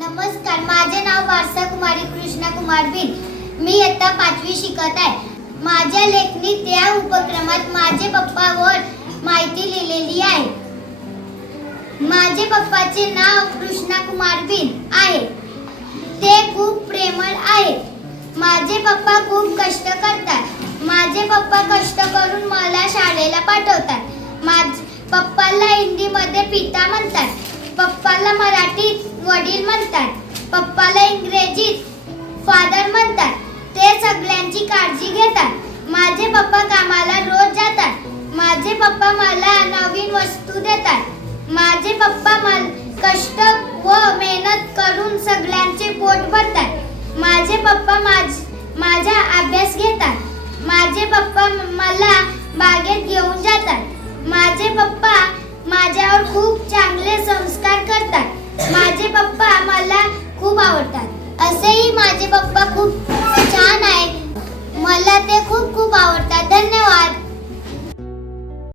नमस्कार, माझे नाव वारसा कुमारी कृष्णा कुमार बिन. मी इयत्ता 5वी शिकत आहे. माझ्या लेखणीत या उपक्रमात माझे पप्पावर माहिती लिहिलेली आहे. माझे पप्पाचे नाव कृष्णा कुमार बिन आहे. ते खूप प्रेमळ आहेत. माझे पप्पा खूप कष्ट करतात. माझे पप्पा कष्ट करून मला शाळेला पाठवतात. पप्पाला हिंदीमध्ये पिता म्हणतात. पप्पाला मराठीत वडील म्हणतात. पप्पाला इंग्रजीत फादर म्हणतात. ते सगळ्यांची काळजी घेतात. माझे पप्पा कामाला रोज जातात. माझे पप्पा मला नवीन वस्तू देतात. माझे पप्पा कष्ट व मेहनत करून सगळ्यांचे पोट भरतात. माझे पप्पा माझा अभ्यास घेतात. माझे पप्पा मला बागेत घेऊन जातात. माझे पप्पा माझ्यावर खूप चांगले संस्कार करतात. माझे पप्पा मला खूप आवडतात. असेही माझे पप्पा खूप